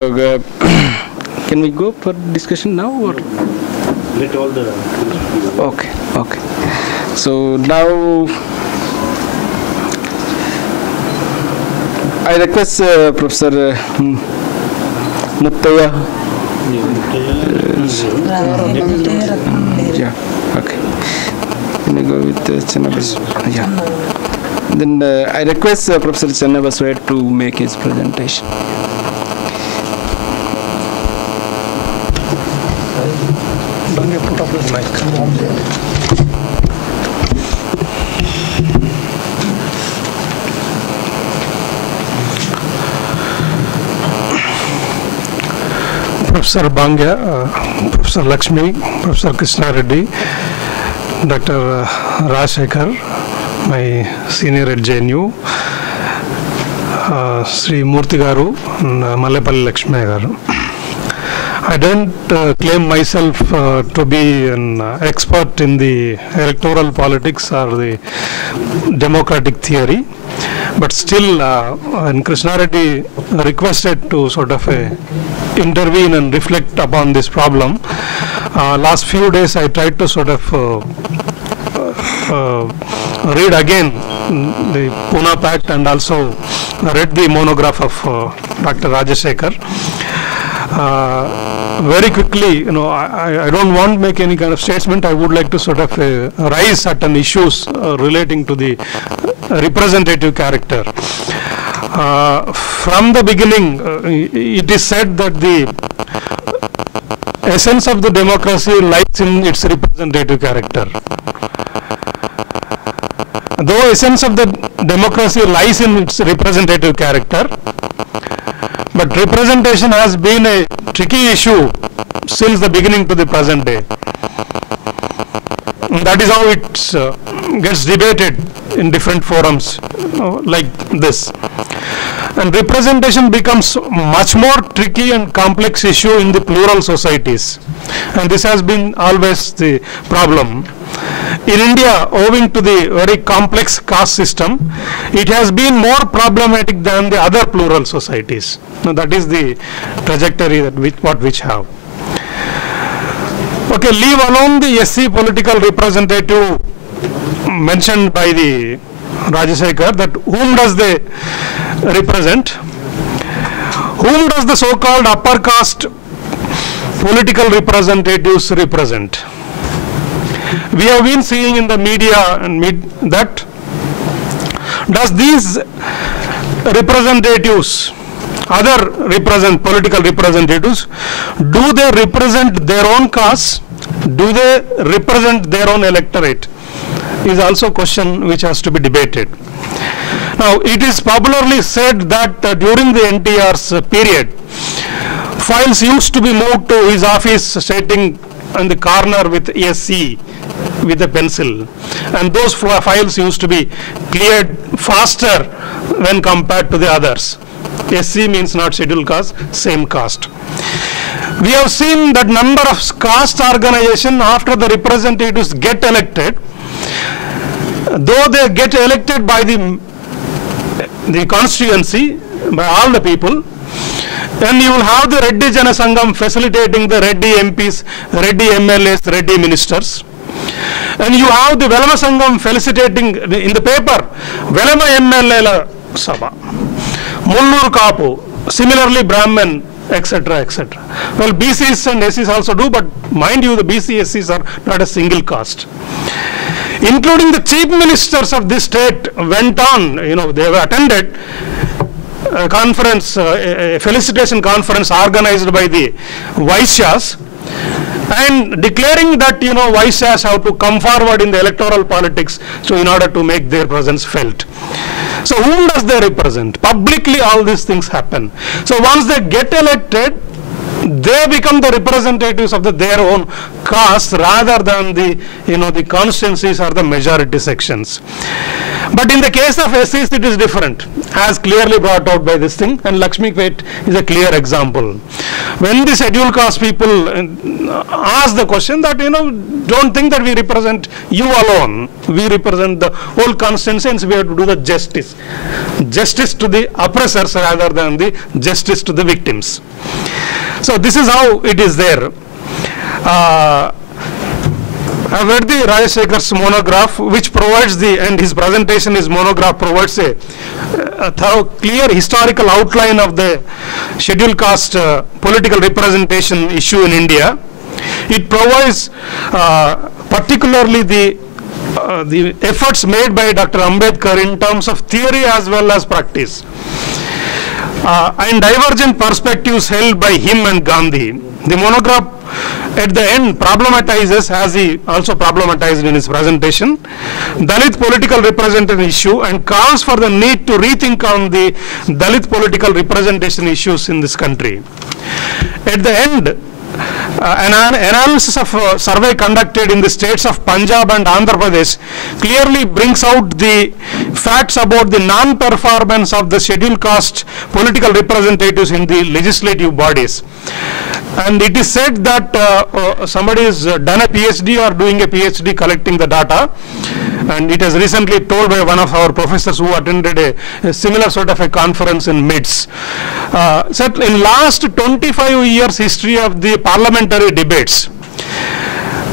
Can we go for discussion now or? Let all the. Okay. So now I request Professor Muttaya. Yeah. Okay. Can I go with Channa Basavaiah? Yeah. Then I request Professor Channa Basavaiah to make his presentation. Put up his mic. Professor Bangya, Professor Lakshmi, Professor Krishna Reddy, Dr. Shekar, my senior at JNU, Sri Murthy Garu, and Mallepalli Lakshmaiah garu. I don't claim myself to be an expert in the electoral politics or the democratic theory, but still when Krishna Reddy requested to sort of intervene and reflect upon this problem, last few days I tried to sort of read again the Poona Pact and also read the monograph of Dr. Shekar. Very quickly, I don't want to make any kind of statement. I would like to sort of raise certain issues relating to the representative character. From the beginning, it is said that the essence of the democracy lies in its representative character. Though essence of the democracy lies in its representative character, but representation has been a tricky issue since the beginning to the present day. That is how it gets debated in different forums like this. And representation becomes much more tricky and complex issue in the plural societies. And this has been always the problem. In India, owing to the very complex caste system, it has been more problematic than the other plural societies. Now, that is the trajectory that which have. Okay, leave alone the SC political representative mentioned by the Shekar, that whom does they represent? Whom does the so-called upper caste political representatives represent? We have been seeing in the media that does these representatives, other political representatives, do they represent their own caste? Do they represent their own electorate? Is also a question which has to be debated. Now, it is popularly said that during the NTR's period, files used to be moved to his office stating in the corner with SC with a pencil, and those files used to be cleared faster when compared to the others. SC means not scheduled caste, same caste. We have seen that number of caste organization after the representatives get elected, though they get elected by the constituency, by all the people, then you will have the Reddy Jana Sangam facilitating the Reddy MPs, Reddy MLAs, Reddy ministers. And you have the Velama Sangam felicitating in the paper, Velama MLA Sabha, Mullur Kapu, similarly Brahman, etc., etc. Well, BCs and SCs also do, but mind you, the BC SCs are not a single caste. Including the chief ministers of this state went on, they have attended a conference, a felicitation conference organized by the Vaishyas, and declaring that, Vaishyas have to come forward in the electoral politics in order to make their presence felt. So whom does they represent? Publicly all these things happen. So once they get elected, they become the representatives of their own caste rather than the constituencies or the majority sections. But in the case of SCs, it is different, as clearly brought out by this thing, and Lakshmi Pet is a clear example. when the scheduled caste people ask the question that, don't think that we represent you alone, we represent the whole constituency, and so we have to do the justice to the oppressors rather than the justice to the victims. So this is how it is there. I've read the Shekar's monograph, which provides and his presentation, his monograph provides a thorough, clear historical outline of the scheduled caste political representation issue in India. It provides particularly the efforts made by Dr. Ambedkar in terms of theory as well as practice, and divergent perspectives held by him and Gandhi. The monograph at the end problematizes, as he also problematized in his presentation, Dalit political representation issue, and calls for the need to rethink on the Dalit political representation issues in this country. At the end, an analysis of a survey conducted in the states of Punjab and Andhra Pradesh clearly brings out the facts about the non-performance of the scheduled caste political representatives in the legislative bodies. And it is said that somebody has done a PhD or doing a PhD collecting the data, and it has recently told by one of our professors who attended a similar sort of a conference in MITS. Said in last 25 years history of the parliamentary debates,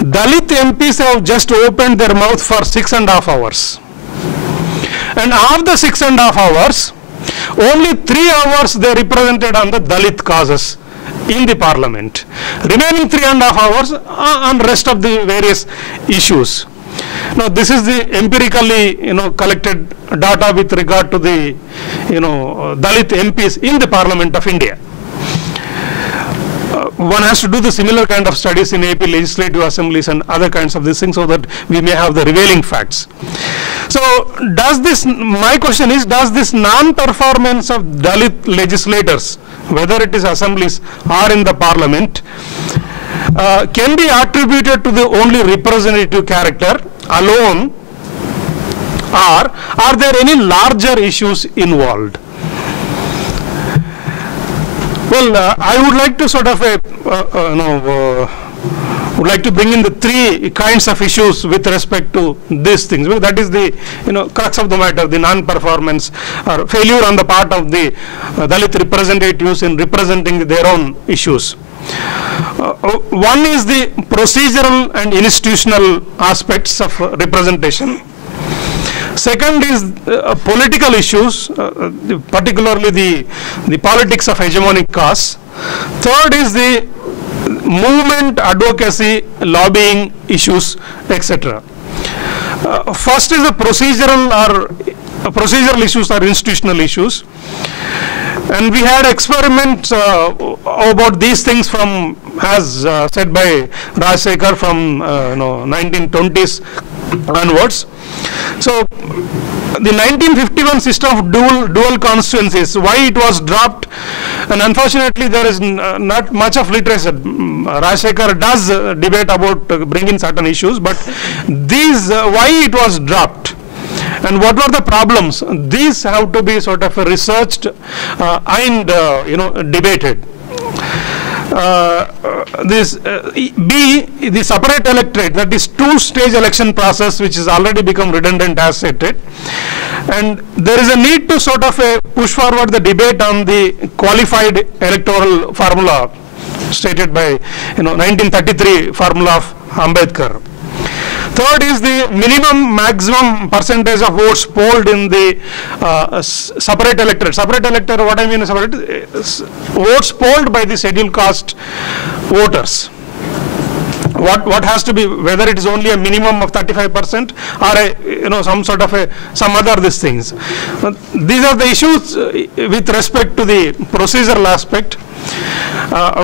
Dalit MPs have just opened their mouth for 6.5 hours. And of the 6.5 hours, only 3 hours they represented on the Dalit causes in the parliament. Remaining 3.5 hours on rest of the various issues. Now this is the empirically collected data with regard to the Dalit MPs in the Parliament of India. One has to do the similar kind of studies in AP legislative assemblies and other kinds of these things so that we may have the revealing facts. So my question is, does this non-performance of Dalit legislators, whether it is assemblies or in the parliament, can be attributed to the only representative character alone, or are there any larger issues involved? Well, I would like to sort of would like to bring in the three kinds of issues with respect to these things. That is the crux of the matter, the non-performance or failure on the part of the Dalit representatives in representing their own issues. One is the procedural and institutional aspects of representation. Second is political issues, particularly the politics of hegemonic castes. Third is the movement, advocacy, lobbying issues, etc. First is the procedural issues or institutional issues. And we had experiments about these things from, as said by Shekar, from 1920s onwards. So the 1951 system of dual constituencies, why it was dropped, and unfortunately there is not much of literature. Shekar does debate about bringing certain issues, but these why it was dropped and what were the problems, these have to be sort of researched and debated. The separate electorate, that is two-stage election process, which has already become redundant as stated, and there is a need to sort of push forward the debate on the qualified electoral formula stated by 1933 formula of Ambedkar. Third is the maximum percentage of votes polled in the separate electorate. Separate electorate, what I mean is votes polled by the scheduled caste voters. What has to be, whether it is only a minimum of 35% or some sort of some other these things. These are the issues with respect to the procedural aspect,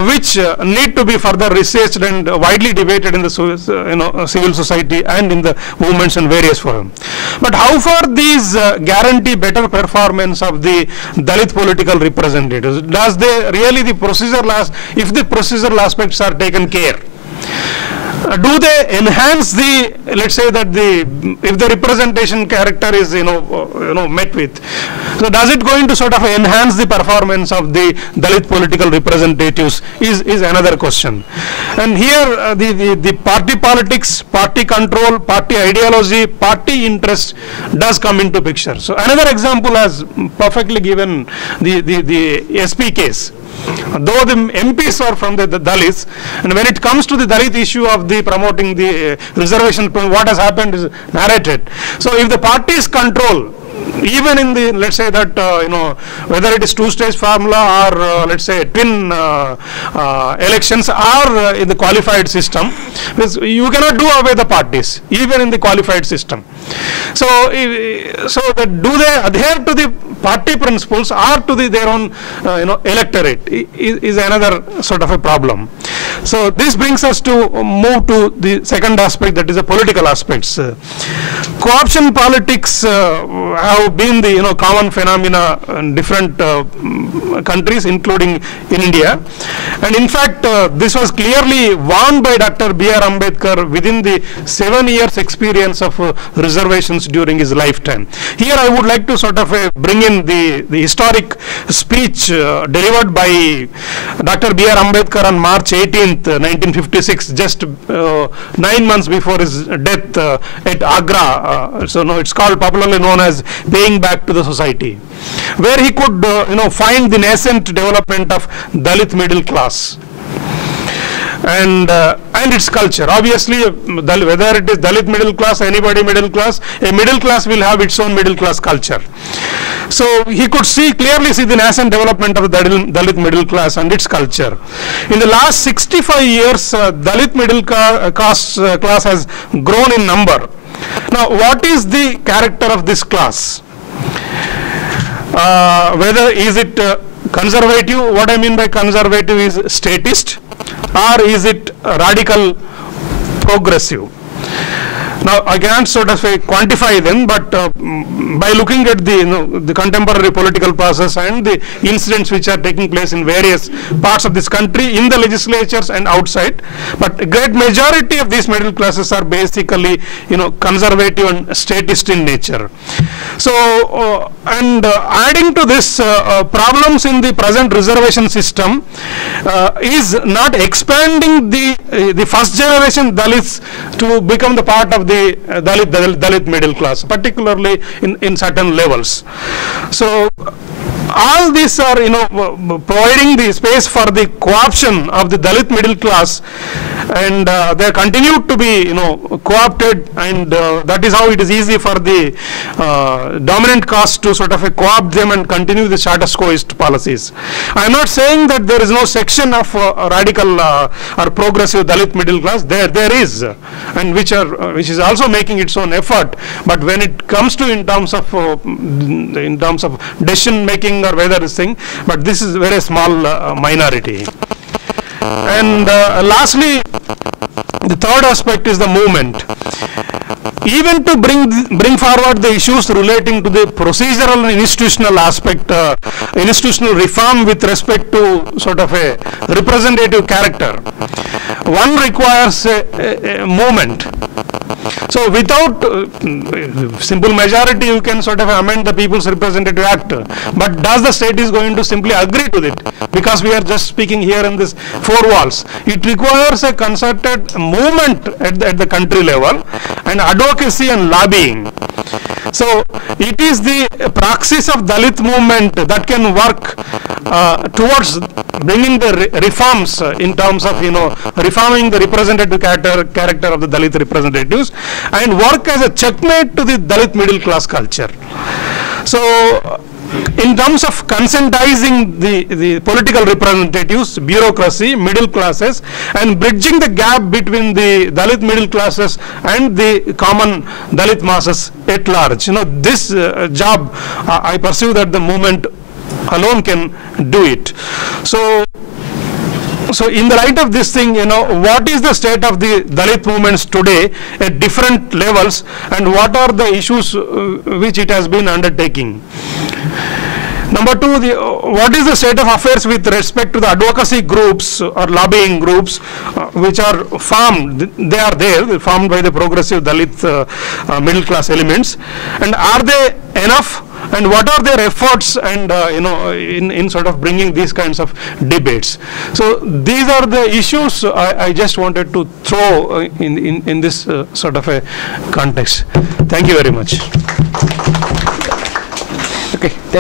which need to be further researched and widely debated in the civil society and in the movements and various forums. But how far these guarantee better performance of the Dalit political representatives? Does they really if the procedural aspects are taken care? do they enhance the, let's say that if the representation character is met with, so does it going to sort of enhance the performance of the Dalit political representatives is another question. And here the party politics, party control, party ideology, party interest does come into picture. So another example has perfectly given the SP case. Though the MPs are from the Dalits, and when it comes to the Dalit issue of the promoting the reservation, what has happened is narrated. So if the parties control, even in the, let's say that, whether it is two-stage formula or let's say twin elections or in the qualified system, because you cannot do away the parties, even in the qualified system. So, do they adhere to the party principles or to their own, electorate is another sort of a problem. So this brings us to move to the second aspect, that is the political aspects. Co-option politics have been the common phenomena in different countries, including in India, and in fact this was clearly warned by Dr. B.R. Ambedkar within the 7 years experience of reservations during his lifetime. Here I would like to sort of bring in the historic speech delivered by Dr. B.R. Ambedkar on March 18th, 1956, just 9 months before his death at Agra. So now it's called, popularly known as paying back to the society, where he could find the nascent development of Dalit middle class and its culture. Obviously, whether it is Dalit middle class, anybody middle class, a middle class will have its own middle class culture. So he could clearly see the nascent development of the Dalit middle class and its culture. In the last 65 years, Dalit middle class has grown in number. Now, what is the character of this class? Whether is it conservative? What I mean by conservative is statist, or is it radical progressive? Now I can't sort of quantify them, but by looking at the contemporary political process and the incidents which are taking place in various parts of this country, in the legislatures and outside, but a great majority of these middle classes are basically conservative and statist in nature. So adding to this, problems in the present reservation system is not expanding the first generation Dalits to become the part of the Dalit middle class, particularly in certain levels. So all these are providing the space for the co-option of the Dalit middle class, and they continue to be co-opted, and that is how it is easy for the dominant caste to sort of co-opt them and continue the status quoist policies. I am not saying that there is no section of radical or progressive Dalit middle class. There is, and which is also making its own effort. But when it comes to in terms of decision making or whether this thing, but this is very small minority. And lastly, the third aspect is the movement. Even to bring forward the issues relating to the procedural and institutional aspect, institutional reform with respect to sort of a representative character, one requires a movement. So without simple majority, you can sort of amend the People's Representative Act, but does the state is going to simply agree to it? Because we are just speaking here in this four walls. It requires a concerted movement at the country level, and advocacy and lobbying. So it is the praxis of Dalit movement that can work towards bringing the reforms in terms of reforming the representative character of the Dalit representatives, and work as a checkmate to the Dalit middle class culture. So in terms of conscientizing the political representatives, bureaucracy, middle classes, and bridging the gap between the Dalit middle classes and the common Dalit masses at large, this job, I perceive that the movement alone can do it. So in the light of this thing, what is the state of the Dalit movements today at different levels, and what are the issues which it has been undertaking? Number two, what is the state of affairs with respect to the advocacy groups or lobbying groups which are formed? They are there, they're formed by the progressive Dalit middle class elements, and are they enough? And what are their efforts and in sort of bringing these kinds of debates? So these are the issues I just wanted to throw in this sort of a context. Thank you very much. Okay, thank